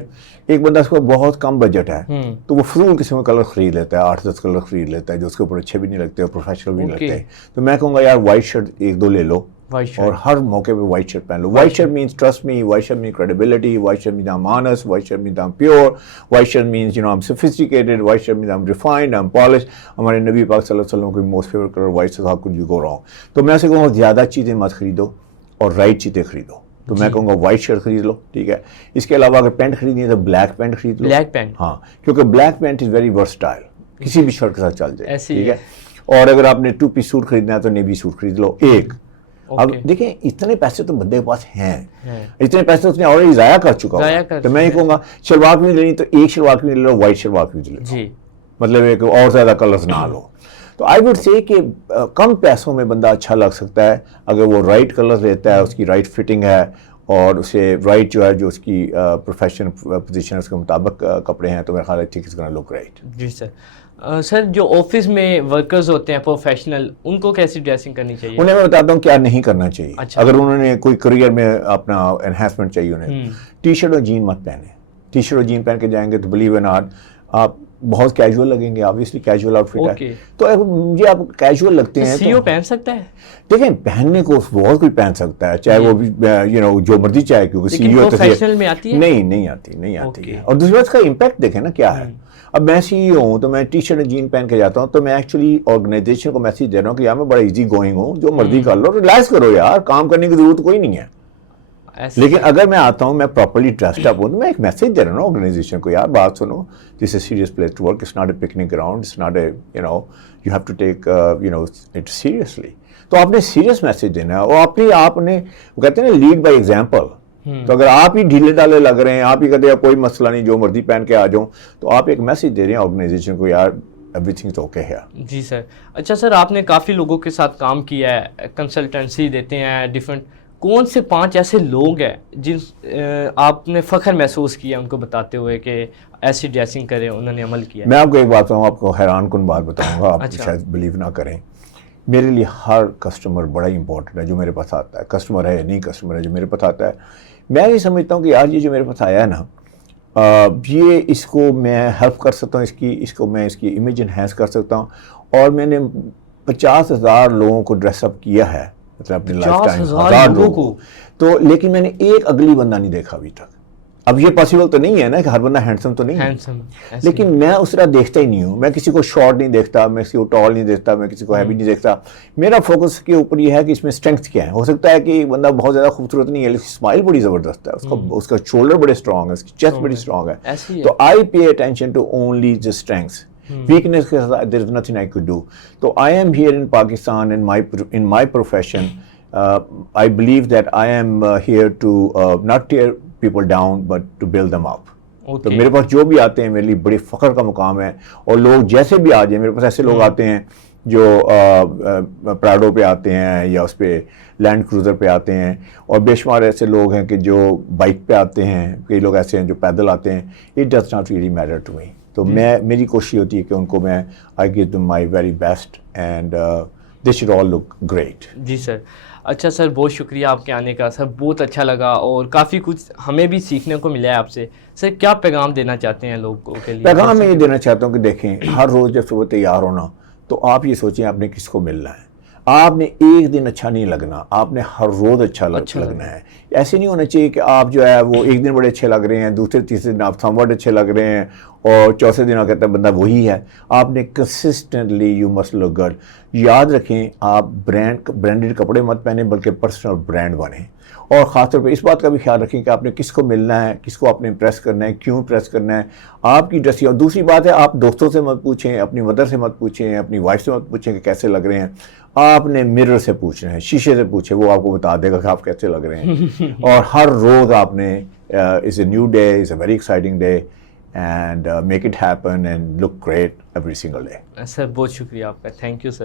ایک بندہ اس کو بہت کم بجٹ ہے تو وہ فضول قسم کا کلر خرید لیتا ہے, 8-10 کلر خرید لیتا ہے جو اس کے اوپر اچھے بھی نہیں لگتے اور پروفیشنل بھی نہیں لگتے. تو میں کہوں گا یار وائٹ شرٹ 1-2 لے لو, اور ہر موقع پہ وائٹ شرٹ پہن لو. White shirt means trust me, white shirt means credibility, white shirt means I am honest, white shirt means I am pure, white shirt means I am sophisticated, white shirt means I am refined, I am polish. ہمارے نبی پاک صلی اللہ علیہ وسلم کی most favourite colour white سے, how could you go wrong. تو میں سے کہوں گا زیادہ چیزیں مت خریدو اور رائٹ چیزیں خریدو. تو میں کہوں گا وائٹ شرٹ خرید لو, ٹھیک ہے. اس کے علاوہ اگر پینٹ خریدنی ہے تو بلیک پینٹ خرید لو. بلیک پینٹ, ہاں, کیونکہ black pant is very versatile, کسی بھی شرٹ کے ساتھ چل جائے, ٹھیک ہے. اور اگر آپ نے 2 پیس سوٹ خریدنا ہے تو نیوی سوٹ خرید لو ایک. اب دیکھیں اتنے پیسے تو بندے کے پاس ہیں, اتنے پیسے اس نے آلریڈی ضائع کر چکا ہوا. تو میں یہ کہوں گا شلوار بھی لینی تو ایک شلوار بھی لے لو, وائٹ شلوار بھی لے لو, مطلب ایک اور زیادہ کلرز نہ لو. تو آئی وڈ سے کہ کم پیسوں میں بندہ اچھا لگ سکتا ہے اگر وہ رائٹ کلر لیتا ہے, اس کی رائٹ فٹنگ ہے, اور اسے رائٹ جو ہے جو اس کی پروفیشن پوزیشن اس کے مطابق کپڑے ہیں, تو میرا خیال ہے ٹھیک از گونا لک رائٹ. جی سر. سر جو آفس میں ورکرز ہوتے ہیں پروفیشنل, ان کو کیسی ڈریسنگ کرنی چاہیے؟ انہیں میں بتاتا ہوں کیا نہیں کرنا چاہیے. اگر انہوں نے کوئی کریئر میں اپنا انہینسمنٹ چاہیے انہیں, ٹی شرٹ اور جین مت پہنے. ٹی شرٹ اور جین پہن کے جائیں گے تو بلیو ان ناٹ آپ بہت کیجول لگیں گے. آبویسلی کیجول آؤٹ فٹ ہے, تو مجھے آپ کیجول لگتے ہیں. سی او پہن سکتا ہے؟ دیکھیں پہننے کو بہت کوئی پہن سکتا ہے, چاہے وہ جو مرضی چاہے, کیونکہ سی او پروفیشنل میں آتی ہے نہیں آتی. اور دوسری بات اس کا امپیکٹ دیکھیں نا کیا ہے. اب میں سی ای او ہوں تو میں ٹی شرٹ اور جین پہن کے جاتا ہوں, تو میں ایکچولی آرگنائزیشن کو میسج دے رہا ہوں کہ یار میں بڑا ایزی گوئنگ ہوں, جو مرضی کر لو, ریلیکس کرو یار, کام کرنے کی ضرورت کوئی نہیں ہے. لیکن اگر میں آتا ہوں میں پراپرلی ڈریسڈ اپ ہوں تو میں ایک میسج دے رہا ہوں آرگنائزیشن کو, یار بات سنو, this is serious place to work, it's not a picnic ground, it's not a you have to take it seriously. تو آپ نے سیریس میسج دینا ہے, اور اپنی آپ نے وہ کہتے ہیں نا لیڈ بائی ایگزامپل. تو اگر آپ ہی ڈھیلے ڈالے لگ رہے ہیں, آپ ہی کہتے ہیں کوئی مسئلہ نہیں, جو مرضی پہن کے آ جاؤں, تو آپ ایک میسج دے رہے ہیں آرگنائزیشن کو, یار everything is okay here. جی سر. اچھا سر, آپ نے کافی لوگوں کے ساتھ کام کیا ہے, کنسلٹنسی دیتے ہیں, ڈفرینٹ کون سے 5 ایسے لوگ ہیں جن آپ نے فخر محسوس کیا ان کو بتاتے ہوئے کہ ایسی ڈریسنگ کریں, انہوں نے عمل کیا؟ میں آپ کو ایک بات بتاؤں, آپ کو حیران کن بات بتاؤں گا, آپ اچھا. شاید بلیو نہ کریں. میرے لیے ہر کسٹمر بڑا ہی امپورٹنٹ ہے جو میرے پاس آتا ہے. کسٹمر ہے یا نہیں کسٹمر ہے, جو میرے پاس آتا ہے, میں یہ سمجھتا ہوں کہ یار یہ جو میرے پاس آیا ہے نا, یہ اس کو میں ہیلپ کر سکتا ہوں, اس کو میں اس کی امیج انہینس کر سکتا ہوں. اور میں نے 50,000 لوگوں کو ڈریس اپ کیا ہے, مطلب اپنی لائف ٹائم 1000 لوگوں کو. تو لیکن میں نے ایک اگلی بندہ نہیں دیکھا ابھی تک. اب یہ پاسبل تو نہیں ہے نا کہ ہر بندہ ہینڈسم تو نہیں ہے, لیکن میں اس طرح دیکھتا ہی نہیں ہوں. میں کسی کو شارٹ نہیں دیکھتا, میں کسی کو ٹال نہیں دیکھتا, میں کسی کو ہیوی نہیں دیکھتا. میرا فوکس کے اوپر یہ ہے کہ اس میں اسٹرینگتھ کیا ہے. ہو سکتا ہے کہ بندہ بہت زیادہ خوبصورت نہیں ہے لیکن اسمائل بڑی زبردست ہے, اس کا شولڈر بڑے اسٹرانگ ہے, اس کی چیسٹ بڑی اسٹرانگ ہے. تو I pay attention to only the strengths. Weakness کے ساتھ there is nothing I could do. تو I am here in Pakistan in my profession. I believe that I am here to not tear people down but to build them up. تو میرے پاس جو بھی آتے ہیں میرے لیے بڑی فخر کا مقام ہے. اور لوگ جیسے بھی آ جائیں, میرے پاس ایسے لوگ آتے ہیں جو پراڈو پہ آتے ہیں یا اس پہ لینڈ کروزر پہ آتے ہیں, اور بے شمار ایسے لوگ ہیں کہ جو بائک پہ آتے ہیں, کئی لوگ ایسے ہیں جو پیدل آتے ہیں. It does not really matter to me. تو میری کوشش ہوتی ہے کہ ان کو میں I give them my very best and they should all look great. G sir. اچھا سر, بہت شکریہ آپ کے آنے کا سر, بہت اچھا لگا اور کافی کچھ ہمیں بھی سیکھنے کو ملا ہے آپ سے. سر کیا پیغام دینا چاہتے ہیں لوگوں کے لیے؟ پیغام میں یہ دینا چاہتا ہوں کہ دیکھیں, ہر روز جب صبح تیار ہونا تو آپ یہ سوچیں آپ نے کس کو ملنا ہے. آپ نے ایک دن اچھا نہیں لگنا, آپ نے ہر روز اچھا لگنا ہے. ایسے نہیں ہونا چاہیے کہ آپ جو ہے وہ ایک دن بڑے اچھے لگ رہے ہیں, دوسرے تیسرے دن آپ سم واٹ اچھے لگ رہے ہیں, اور چوتھے دن آپ کہتے ہیں بندہ وہی ہے. آپ نے consistently you must look good. یاد رکھیں, آپ برانڈیڈ کپڑے مت پہنیں بلکہ پرسنل برانڈ بنیں. اور خاص طور پہ اس بات کا بھی خیال رکھیں کہ آپ نے کس کو ملنا ہے, کس کو آپ نے امپریس کرنا ہے, کیوں امپریس کرنا ہے. آپ کی ڈریسنگ. اور دوسری بات ہے, آپ دوستوں سے مت پوچھیں, اپنی مدر سے مت پوچھیں, اپنی وائف سے مت پوچھیں کہ کیسے لگ رہے ہیں. آپ نے مرر سے پوچھنا ہے, شیشے سے پوچھیں, وہ آپ کو بتا دے گا کہ آپ کیسے لگ رہے ہیں. اور ہر روز آپ نے is a new day, is a very exciting day, and make it happen and look great every single day. Sir بہت شکریہ آپ کا, تھینک یو سر.